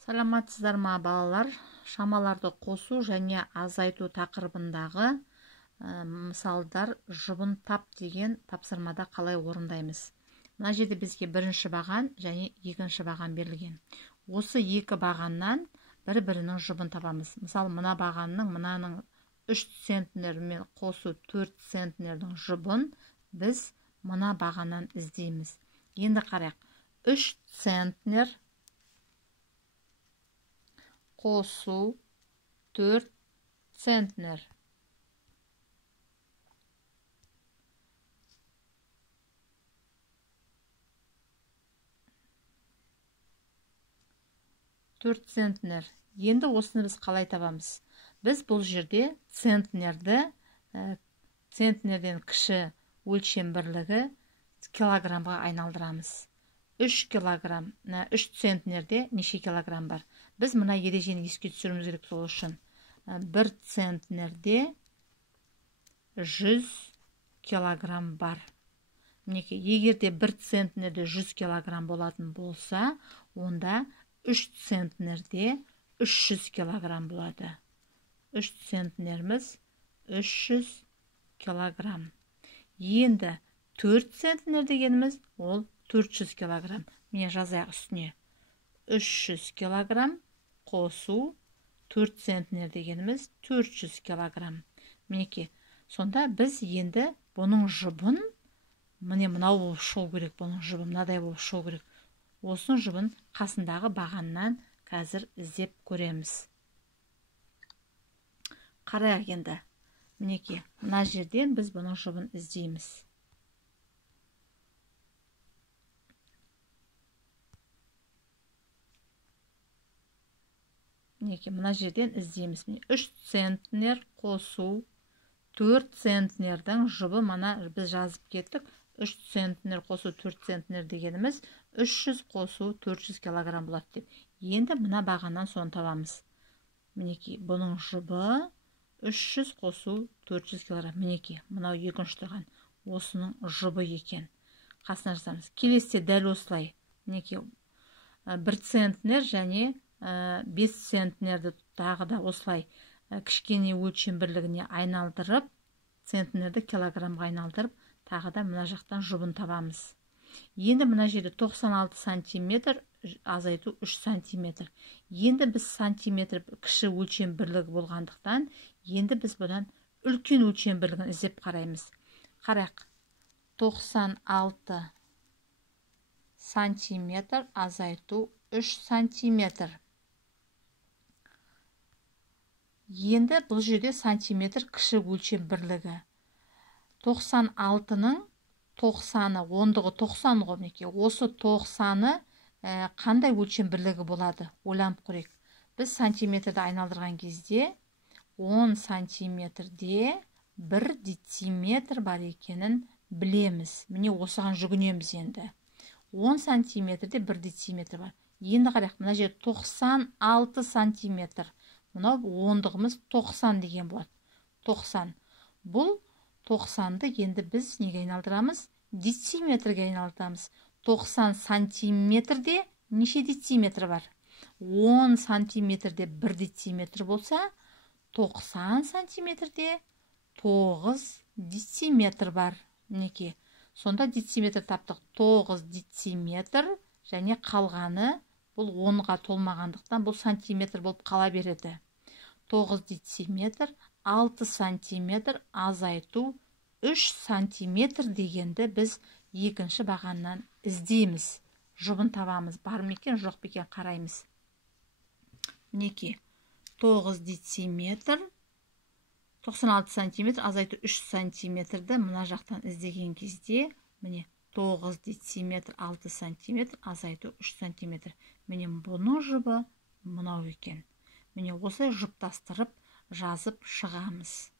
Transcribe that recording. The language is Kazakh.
Саламатсыздар ма балалар? Шамаларды қосу және азайту тақырыбындағы мысалдар жұбын тап деген тапсырмада қалай орындаймыз? Мына жерде бізге бірінші баған және екінші баған берілген. Осы екі бағаннан бір-бірінің жұбын табамыз. Мысалы, мына бағанның мынаның 3 центнермен қосу 4 центнердің жұбын біз мына бағаннан іздейміз. Енді қарайық. 3 центнер қосу 4 центнер. Центнер. Енді осыны біз қалай табамыз? Біз бұл жерде центнерден кіші өлшем бірлігі килограмға айналдырамыз. 3 килограмм, 3 центнерде неше килограмм бар? Біз мына ережені еске түсіруіміз керек сол үшін. 1 центнерде 100 килограмм бар. Мінекей, егерде 1 центнерде 100 килограмм болатын болса, онда 3 центнерде 300 килограмм болады. 3 центнеріміз 300 килограмм. Енді 4 центнер дегеніміз ол 400 килограмм. Міне жазайық үстіне. 300 килограмм қосу 4 центнер дегеніміз 400 килограмм. Мінекей, сонда біз енді бұның жұбын, міне мынау болып шығу керек, бұның жұбы мынадай болып шығу керек. Осының жұбын қасындағы бағаннан қазір іздеп көреміз. Қарайық енді. Мінекей, мына жерден біз бұның жұбын іздейміз. Мінекей, мына жерден іздейміз. 3 центнер қосу 4 центнердің жұбы мана біз жазып кеттік. 3 центнер қосу 4 центнер дегеніміз 300 қосу 400 килограмм болады деп. Енді мына бағаннан соны табамыз. Мінекей, бұның жұбы 300 қосу 400 килограмм. Мінекей, мынау екінші тұрған. Осының жұбы екен. Қасына жазамыз. Келесте дәл осылай. Мінекей, 1 центнер және 5 центнерді тағы да осылай кішкене өлшем бірлігіне айналдырып, центнерді килограммға айналдырып, тағы да мына жақтан жұбын табамыз. Енді мына жерде 96 сантиметр, азайту 3 сантиметр. Енді біз сантиметр кіші өлшем бірлігі болғандықтан, енді біз бұдан үлкен өлшем бірлігін іздеп қараймыз. Қарайық. 96 сантиметр, азайту 3 сантиметр. Енді бұл жерде сантиметр кіші өлшем бірлігі. 96-ның 90-ы, ондығы 90 ғой мінекей. Осы 90-ы қандай өлшем бірлігі болады? Ойланып көрейік. Біз сантиметрді айналдырған кезде 10 сантиметрде 1 дециметр бар екенін білеміз. Міне осыған жүгінеміз енді. 10 сантиметрде 1 дециметр бар. Енді қарайық, мына жер 96 сантиметр. Мынау ондығымыз 90 деген болады. 90. Бұл 90-ды енді біз неге айналдырамыз? Дециметрге айналдырамыз. 90 сантиметрде неше дециметр бар? 10 сантиметрде 1 дециметр болса, 90 сантиметрде 9 дециметр бар. Мінекей. Сонда дециметр таптық. 9 дециметр және қалғаны бұл 10-ға толмағандықтан бұл сантиметр болып қала береді. 9 дециметр, 6 сантиметр, азайту 3 сантиметр дегенді біз екінші бағаннан іздейміз. Жұбын табамыз. Бар ма екен, жоқ па екен қараймыз. Мінекей, 9 дециметр, 96 сантиметр, азайту 3 сантиметрді мына жақтан іздеген кезде, міне 9 дециметр, 6 сантиметр, азайту 3 сантиметр. Міне бұның жұбы мынау екен. Міне осылай жұптастырып жазып шығамыз.